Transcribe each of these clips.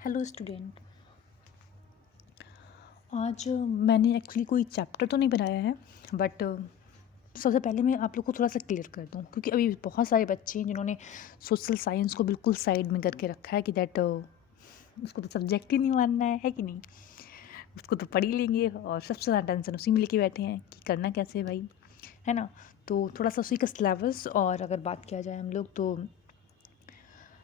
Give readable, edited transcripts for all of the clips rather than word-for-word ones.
Hello student. आज मैंने actually कोई चैप्टर तो नहीं बनाया है, बट सबसे पहले मैं आप लोग को थोड़ा सा क्लियर कर दूं, क्योंकि अभी बहुत सारे बच्चे हैं जिन्होंने सोशल साइंस को बिल्कुल साइड में करके रखा है कि दैट उसको तो सब्जेक्ट ही नहीं मानना है कि नहीं, उसको तो पढ़ ही लेंगे और सबसे ज़्यादा टेंशन उसी में लेके बैठे हैं कि करना कैसे है भाई, है ना। तो थोड़ा सा उसी का सिलेबस और अगर बात किया जाए हम लोग तो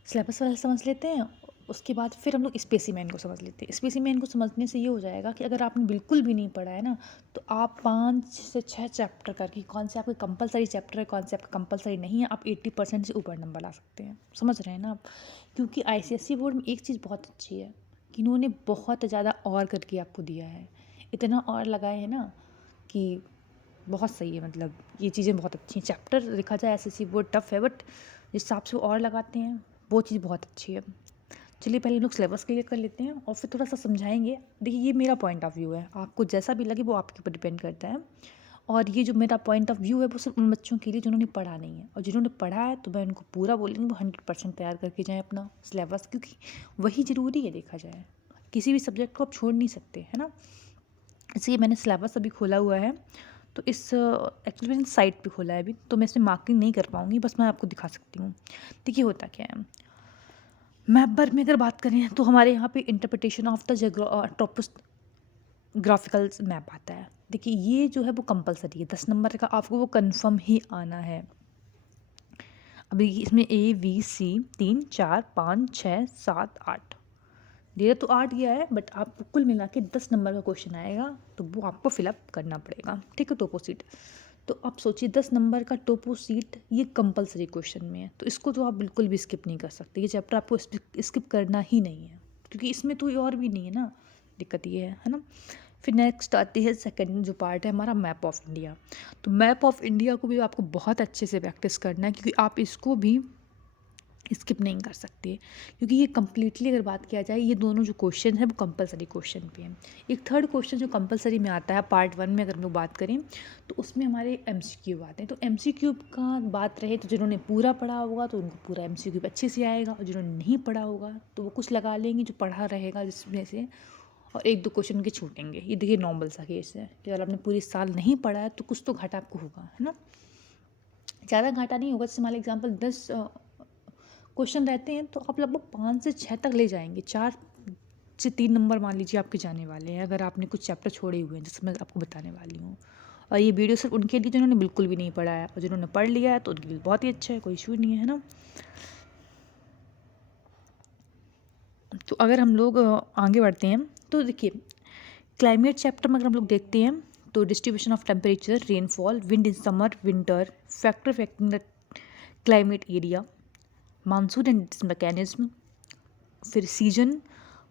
सिलेबस वाला समझ लेते हैं। उसके बाद फिर हम लोग स्पेसिमेन को समझ लेते हैं। स्पेसिमेन को समझने से ये हो जाएगा कि अगर आपने बिल्कुल भी नहीं पढ़ा है ना, तो आप 5 से 6 चैप्टर करके कौन से आपके कंपलसरी चैप्टर है, कौन से आपका कंपलसरी नहीं है, आप 80% से ऊपर नंबर ला सकते हैं। समझ रहे हैं ना आप। क्योंकि ICSE बोर्ड में एक चीज़ बहुत अच्छी है कि इन्होंने बहुत ज़्यादा और करके आपको दिया है, इतना और लगाए हैं ना कि बहुत सही है। मतलब ये चीज़ें बहुत अच्छी हैं। चैप्टर देखा जाए ICSE बोर्ड टफ है, बट जिस हिसाब से वो और लगाते हैं वो चीज़ बहुत अच्छी है। चलिए पहले हम लोग सिलेबस क्लियर कर लेते हैं और फिर थोड़ा सा समझाएंगे। देखिए ये मेरा पॉइंट ऑफ व्यू है, आपको जैसा भी लगे वो आपके ऊपर डिपेंड करता है। और ये जो मेरा पॉइंट ऑफ व्यू है वो सिर्फ उन बच्चों के लिए जिन्होंने पढ़ा नहीं है, और जिन्होंने पढ़ा है तो मैं उनको पूरा बोलूँगी वो 100% तैयार करके जाएँ अपना सिलेबस, क्योंकि वही ज़रूरी है। देखा जाए किसी भी सब्जेक्ट को आप छोड़ नहीं सकते, है ना। इसलिए मैंने सिलेबस अभी खोला हुआ है, तो इस एक्चुअली मैंने साइट पे खोला है अभी, तो मैं इसमें मार्किंग नहीं कर पाऊँगी, बस मैं आपको दिखा सकती हूँ। देखिए होता क्या है, मैप बर में अगर बात करें तो हमारे यहाँ पे interpretation of the topographical map आता है। देखिए ये जो है वो कंपलसरी है, 10 नंबर का आपको वो कंफर्म ही आना है। अभी इसमें A B C 3 4 5 6 7 8 दिया तो 8 गया है, बट आप कुल मिला के 10 नंबर का क्वेश्चन आएगा, तो वो आपको फिलअप करना पड़ेगा। ठीक है, टोपो सीट। तो आप सोचिए 10 नंबर का टोपो सीट ये कंपलसरी क्वेश्चन में है, तो इसको तो आप बिल्कुल भी स्किप नहीं कर सकते। ये चैप्टर आपको स्किप करना ही नहीं है, क्योंकि इसमें तो और भी नहीं है ना। दिक्कत ये है ना। फिर नेक्स्ट आती है सेकंड जो पार्ट है हमारा, मैप ऑफ इंडिया। तो मैप ऑफ इंडिया को भी आपको बहुत अच्छे से प्रैक्टिस करना है, क्योंकि आप इसको भी स्किप नहीं कर सकते, क्योंकि ये कम्प्लीटली अगर बात किया जाए ये दोनों जो क्वेश्चन है वो कंपलसरी क्वेश्चन पे हैं। एक थर्ड क्वेश्चन जो कंपलसरी में आता है पार्ट 1 में, अगर हम लोग बात करें तो उसमें हमारे MCQ आते हैं। तो MCQ का बात रहे तो जिन्होंने पूरा पढ़ा होगा तो उनको पूरा MCQ अच्छे से आएगा, और जिन्होंने नहीं पढ़ा होगा तो वो कुछ लगा लेंगे जो पढ़ा रहेगा जिसमें से, और 1-2 क्वेश्चन के छूटेंगे। ये देखिए नॉर्मल सा केस है कि अगर आपने पूरी साल नहीं पढ़ा है तो कुछ तो घाटा आपको होगा, है ना। ज़्यादा घाटा नहीं होगा। जैसे मान लो एग्जाम्पल 10 क्वेश्चन रहते हैं तो आप लगभग 5 से 6 तक ले जाएंगे। 4 से 3 नंबर मान लीजिए आपके जाने वाले हैं, अगर आपने कुछ चैप्टर छोड़े हुए हैं, जैसे मैं आपको बताने वाली हूँ। और ये वीडियो सिर्फ उनके लिए जिन्होंने बिल्कुल भी नहीं पढ़ा है, और जिन्होंने पढ़ लिया है तो उनके लिए बहुत ही अच्छा है, कोई इशू नहीं है ना। तो अगर हम लोग आगे बढ़ते हैं तो देखिए क्लाइमेट चैप्टर में अगर हम लोग देखते हैं तो distribution of temperature, rainfall, wind in summer, winter, factor affecting the climate area, monsoon and its mechanism, फिर season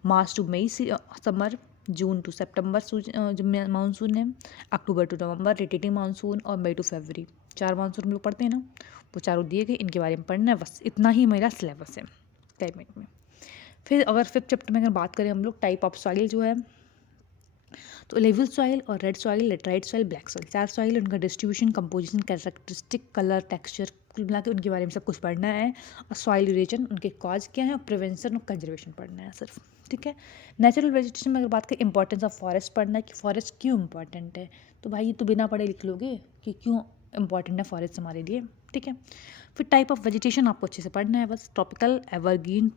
March to May summer, June to September जो मानसून है, October to November rotating monsoon, और May to February. 4 monsoon हम लोग पढ़ते हैं ना, वो चारों दिए गए, इनके बारे में पढ़ना है। बस इतना ही मेरा सिलेबस है क्लाइमेट में। फिर अगर 5th चैप्टर में अगर बात करें हम लोग, टाइप ऑफ सॉइल जो है, तो लेवल सॉइल और red soil, laterite soil, black soil, 4 soil, उनका distribution, composition, characteristic, colour, texture, कुल मिला के उनके बारे में सब कुछ पढ़ना है। और सॉइल यूरेजन, उनके कॉज क्या है, और प्रिवेंशन और कंजर्वेशन पढ़ना है सिर्फ। ठीक है। नेचुरल वेजिटेशन में अगर बात करें, इंपॉर्टेंस ऑफ फॉरेस्ट पढ़ना है कि फॉरेस्ट क्यों इंपॉर्टेंट है। तो भाई ये तो बिना पढ़े लिख लोगे कि क्यों इंपॉर्टेंट है फॉरेस्ट हमारे लिए। ठीक है। फिर टाइप ऑफ वेजिटेशन आपको अच्छे से पढ़ना है बस, tropical, evergreen,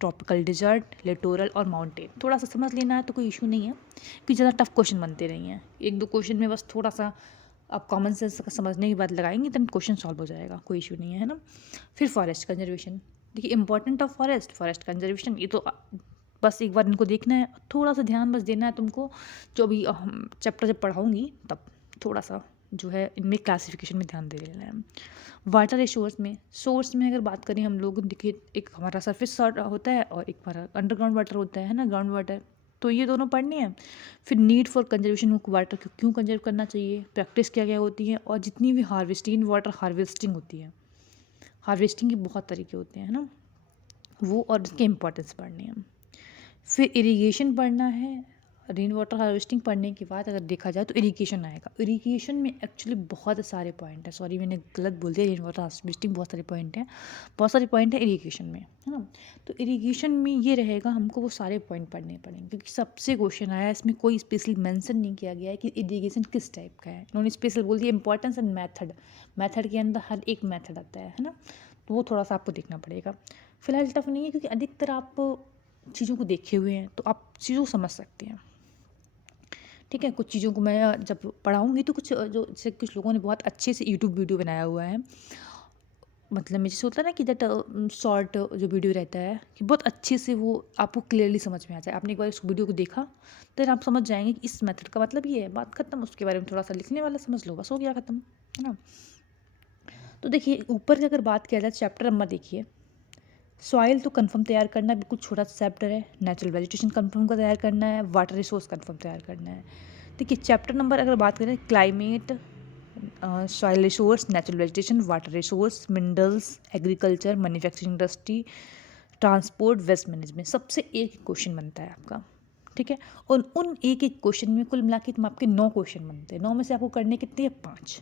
tropical desert, littoral और माउंटेन। थोड़ा सा समझ लेना है तो कोई इशू नहीं है, क्योंकि ज़्यादा टफ क्वेश्चन बनते नहीं हैं। 1-2 क्वेश्चन में बस थोड़ा सा आप कॉमन सेंस का समझने की बात लगाएंगे, देन क्वेश्चन सॉल्व हो जाएगा, कोई इशू नहीं है ना। फिर फॉरेस्ट कंजर्वेशन, देखिए important of forest, forest conservation, ये तो बस एक बार इनको देखना है, थोड़ा सा ध्यान बस देना है तुमको। जो भी चैप्टर जब पढ़ाऊँगी तब थोड़ा सा जो है इनमें क्लासिफिकेशन में ध्यान दे लेना है। वाटर रिसोर्स में, सोर्स में अगर बात करें हम लोग, देखिए एक हमारा सरफेस होता है और एक हमारा अंडरग्राउंड वाटर होता है ना, ग्राउंड वाटर। तो ये दोनों पढ़ने हैं। फिर need for conservation of water, क्यों कंजर्व करना चाहिए, प्रैक्टिस क्या क्या होती है, और जितनी भी हार्वेस्टिंग, वाटर हार्वेस्टिंग होती है, हार्वेस्टिंग के बहुत तरीके होते हैं ना वो, और इसके इंपॉर्टेंस पढ़ने हैं। फिर इरिगेशन पढ़ना है, रेन वाटर हार्वेस्टिंग पढ़ने के बाद अगर देखा जाए तो इरिगेशन आएगा। इरिगेशन में एक्चुअली बहुत सारे पॉइंट हैं, सॉरी मैंने गलत बोल दिया, रेन वाटर हार्वेस्टिंग बहुत सारे पॉइंट हैं, बहुत सारे पॉइंट हैं इरिगेशन में, है ना। तो इरिगेशन में ये रहेगा, हमको वो सारे पॉइंट पढ़ने पड़ेंगे, क्योंकि सबसे क्वेश्चन आया है, इसमें कोई स्पेशली मेंशन नहीं किया गया है कि इरिगेशन किस टाइप का है। उन्होंने स्पेशल बोल दिया इंपॉर्टेंस एंड मैथड, मैथड के अंदर हर एक मैथड आता है ना। तो वो थोड़ा सा आपको देखना पड़ेगा। फिलहाल टफ नहीं है, क्योंकि अधिकतर आप चीज़ों को देखे हुए हैं, तो आप चीज़ों को समझ सकते हैं। ठीक है, कुछ चीज़ों को मैं जब पढ़ाऊँगी तो कुछ जो जैसे कुछ लोगों ने बहुत अच्छे से यूट्यूब वीडियो बनाया हुआ है, मतलब में जैसे होता है ना कि दैट शॉर्ट जो वीडियो रहता है कि बहुत अच्छे से वो आपको क्लियरली समझ में आ जाए। आपने एक बार उस वीडियो को देखा तो आप समझ जाएंगे कि इस मेथड का मतलब ये है, बात खत्म। उसके बारे में थोड़ा सा लिखने वाला समझ लो, बस हो गया खत्म, है ना। तो देखिए ऊपर की अगर बात किया जाए चैप्टर नंबर देखिए, सॉइल तो कंफर्म तैयार करना बिल्कुल छोटा सा चैप्टर है, नेचुरल वेजिटेशन कंफर्म का तैयार करना है, वाटर रिसोर्स कंफर्म तैयार करना है। देखिए चैप्टर नंबर अगर बात करें climate, soil resource, natural vegetation, water resource, minerals, agriculture, manufacturing industry, transport, waste management, सबसे एक क्वेश्चन बनता है आपका। ठीक है, और उन एक एक क्वेश्चन में कुल मिला के आपके 9 क्वेश्चन बनते हैं। 9 में से आपको करने कितने हैं? 5,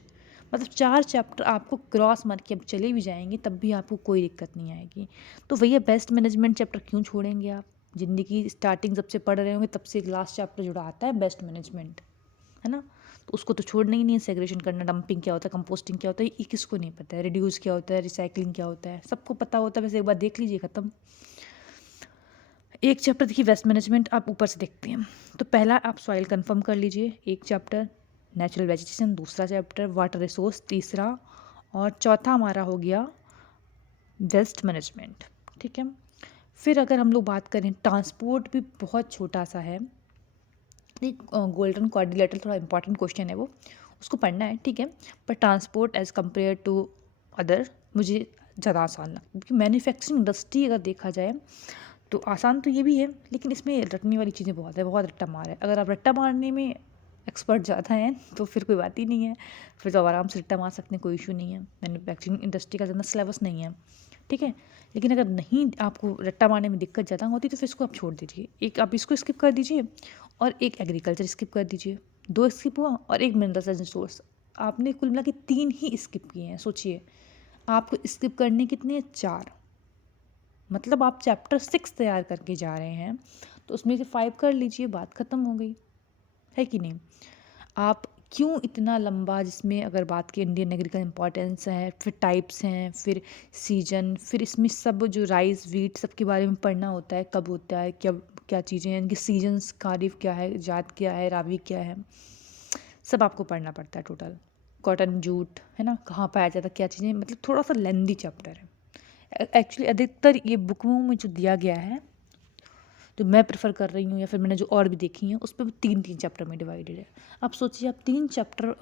मतलब 4 चैप्टर आपको क्रॉस मार के अब चले भी जाएंगे तब भी आपको कोई दिक्कत नहीं आएगी। तो भैया बेस्ट मैनेजमेंट चैप्टर क्यों छोड़ेंगे आप? ज़िंदगी स्टार्टिंग जब से पढ़ रहे होंगे तब से लास्ट चैप्टर जुड़ा आता है बेस्ट मैनेजमेंट, है ना। तो उसको तो छोड़ना ही नहीं है। सेग्रेगेशन करना, डंपिंग क्या होता है, कंपोस्टिंग क्या होता है, ये किसको नहीं पता है, रिड्यूस क्या होता है, रिसाइकलिंग क्या होता है, सबको पता होता है। वैसे एक बार देख लीजिए, खत्म। एक चैप्टर देखिए वेस्ट मैनेजमेंट, आप ऊपर से देखते हैं तो पहला आप सॉइल कंफर्म कर लीजिए, एक चैप्टर, नेचुरल वेजिटेशन दूसरा चैप्टर, वाटर रिसोर्स तीसरा, और चौथा हमारा हो गया वेस्ट मैनेजमेंट। ठीक है, फिर अगर हम लोग बात करें ट्रांसपोर्ट, भी बहुत छोटा सा है, गोल्डन क्वाड्रिलेटरल थोड़ा इंपॉर्टेंट क्वेश्चन है वो, उसको पढ़ना है, ठीक है। पर transport as compare to other मुझे ज़्यादा आसान लगता है, क्योंकि मैन्युफैक्चरिंग इंडस्ट्री अगर देखा जाए तो आसान तो ये भी है, लेकिन इसमें रटने वाली चीज़ें बहुत है, बहुत रट्टा मार है। अगर आप रट्टा मारने में एक्सपर्ट ज़्यादा हैं तो फिर कोई बात ही नहीं है, फिर तो आराम से रट्टा मार सकते हैं, कोई इशू नहीं है। मैन्युफैक्चरिंग इंडस्ट्री का ज़्यादा सिलेबस नहीं है, ठीक है। लेकिन अगर नहीं, आपको रट्टा मारने में दिक्कत ज़्यादा होती तो फिर इसको आप छोड़ दीजिए, एक आप इसको स्किप कर दीजिए और एक एग्रीकल्चर स्किप कर दीजिए, 2 स्किप हुआ, और एक मिनरल्स एंड रिसोर्स। आपने कुल मिला के 3 ही स्किप किए हैं। सोचिए आपको स्किप करने कितने हैं? 4, मतलब आप चैप्टर 6 तैयार करके जा रहे हैं, तो उसमें से 5 कर लीजिए, बात ख़त्म हो गई, है कि नहीं। आप क्यों इतना लंबा, जिसमें अगर बात की इंडियन एग्री का इंपॉर्टेंस है, फिर टाइप्स हैं, फिर सीजन, फिर इसमें सब जो राइस वीट सबके बारे में पढ़ना होता है, कब होता है, क्या क्या चीज़ें हैं इनकी, सीजन्स, खारिफ क्या है, जात क्या है, रावी क्या है, सब आपको पढ़ना पड़ता है टोटल। कॉटन जूट, है ना, कहाँ पाया जाता है, क्या चीज़ें, मतलब थोड़ा सा लेंदी चैप्टर है एक्चुअली। अधिकतर ये बुकों में जो दिया गया है, जो मैं प्रेफर कर रही हूँ या फिर मैंने जो और भी देखी हैं, उस पर 3-3 चैप्टर में डिवाइडेड है। आप सोचिए, आप 3 चैप्टर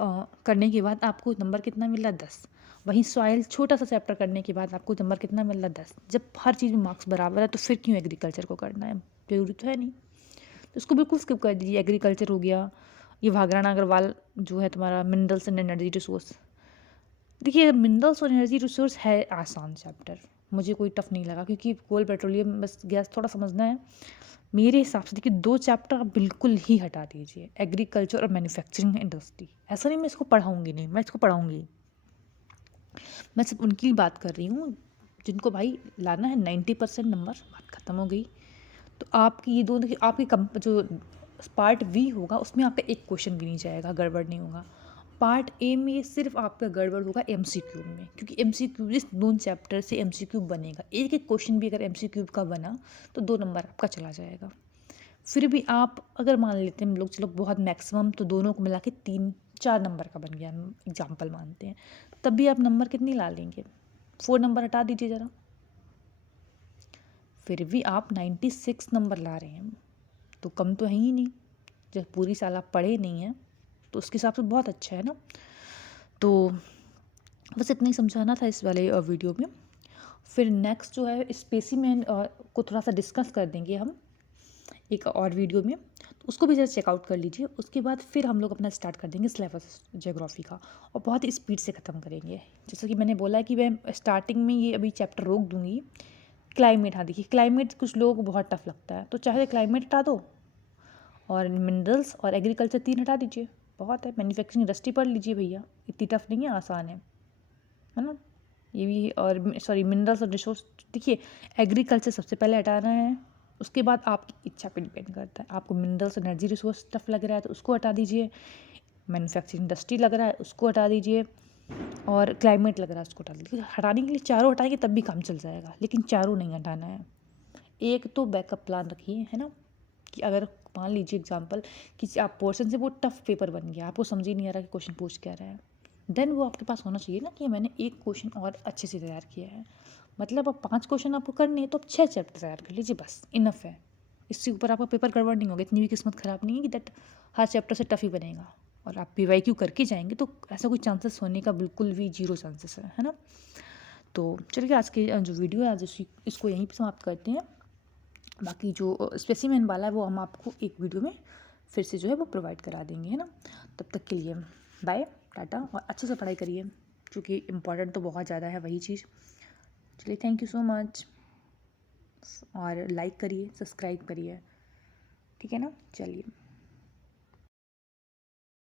करने के बाद आपको नंबर कितना मिल रहा है? 10। वहीं सॉइल छोटा सा चैप्टर करने के बाद आपको नंबर कितना मिल रहा है? 10। जब हर चीज़ में मार्क्स बराबर है तो फिर क्यों एग्रीकल्चर को करना है? जरूरी तो है नहीं, तो इसको बिल्कुल स्किप कर दीजिए। एग्रीकल्चर हो गया, ये भागराना अग्रवाल जो है तुम्हारा मिनरल्स एंड एनर्जी रिसोर्स। देखिए मिनरल्स और एनर्जी रिसोर्स है आसान चैप्टर, मुझे कोई टफ नहीं लगा, क्योंकि कोल पेट्रोलियम बस गैस थोड़ा समझना है। मेरे हिसाब से देखिए 2 चैप्टर आप बिल्कुल ही हटा दीजिए, एग्रीकल्चर और मैन्युफैक्चरिंग इंडस्ट्री। ऐसा नहीं मैं इसको पढ़ाऊँगी नहीं, मैं इसको पढ़ाऊँगी। मैं सिर्फ उनकी बात कर रही हूँ जिनको भाई लाना है 90% नंबर, बात ख़त्म हो गई। तो आपकी ये दोनों, आपकी जो पार्ट बी होगा उसमें आपका एक क्वेश्चन भी नहीं जाएगा, गड़बड़ नहीं होगा। पार्ट ए में सिर्फ आपका गड़बड़ होगा एमसीक्यू में, क्योंकि एमसीक्यू इस 2 चैप्टर से एमसीक्यू बनेगा। एक एक क्वेश्चन भी अगर एमसीक्यू का बना तो 2 नंबर आपका चला जाएगा। फिर भी आप अगर मान लेते हैं हम लोग, चलो बहुत मैक्सिमम तो दोनों को मिला के 3-4 नंबर का बन गया, हम एग्जाम्पल मानते हैं, तब भी आप नंबर कितनी ला लेंगे? 4 नंबर हटा दीजिए ज़रा, फिर भी आप 96 नंबर ला रहे हैं, तो कम तो है ही नहीं। जब पूरी साल आप पढ़े नहीं हैं तो उसके हिसाब से बहुत अच्छा है ना। तो बस इतना ही समझाना था इस वाले वीडियो में। फिर नेक्स्ट जो है स्पेसिमेन को थोड़ा सा डिस्कस कर देंगे हम एक और वीडियो में, तो उसको भी ज़रा चेकआउट कर लीजिए। उसके बाद फिर हम लोग अपना स्टार्ट कर देंगे सिलेबस ज्योग्राफी का, और बहुत ही स्पीड से ख़त्म करेंगे। जैसा कि मैंने बोला है कि मैं स्टार्टिंग में ये अभी चैप्टर रोक दूँगी। क्लाइमेट, हाँ देखिए क्लाइमेट कुछ लोगों को बहुत टफ लगता है, तो चाहे क्लाइमेट हटा दो और मिनरल्स और एग्रीकल्चर 3 हटा दीजिए, बहुत है। मैन्युफैक्चरिंग इंडस्ट्री पढ़ लीजिए भैया, इतनी टफ नहीं है, आसान है ना। ये भी, और सॉरी मिनरल्स और रिसोर्स, देखिए एग्रीकल्चर सबसे पहले हटाना है, उसके बाद आपकी इच्छा पे डिपेंड करता है। आपको मिनरल्स एनर्जी रिसोर्स टफ लग रहा है तो उसको हटा दीजिए, मैन्युफैक्चरिंग इंडस्ट्री लग रहा है उसको हटा दीजिए, और क्लाइमेट लग रहा है उसको हटा दीजिए। हटाने के लिए चारों हटाएंगे तब भी काम चल जाएगा, लेकिन चारों नहीं हटाना है। एक तो बैकअप प्लान रखिए, है ना, कि अगर मान लीजिए एग्जाम्पल किसी आप पोर्शन से वो टफ पेपर बन गया, आपको समझ ही नहीं आ रहा कि क्वेश्चन पूछ क्या रहा है, देन वो आपके पास होना चाहिए ना कि मैंने एक क्वेश्चन और अच्छे से तैयार किया है। मतलब अब 5 क्वेश्चन आपको करने हैं तो अब 6 चैप्टर तैयार कर लीजिए, बस इनफ है। इससे ऊपर आपका पेपर गड़बड़ नहीं होगा, इतनी भी किस्मत ख़राब नहीं है कि दैट हर चैप्टर से टफ ही बनेगा। और आप PYQ करके जाएंगे तो ऐसा कोई चांसेस होने का बिल्कुल भी 0 चांसेस है ना। तो चलिए आज के जो वीडियो है आज इसको यहीं पर समाप्त करते हैं। बाकी जो स्पेसिमेन वाला है वो हम आपको एक वीडियो में फिर से जो है वो प्रोवाइड करा देंगे, है ना। तब तक के लिए बाय, टाटा, और अच्छे से पढ़ाई करिए क्योंकि इम्पोर्टेंट तो बहुत ज़्यादा है वही चीज़। चलिए, थैंक यू सो मच, और लाइक करिए, सब्सक्राइब करिए, ठीक है ना। चलिए।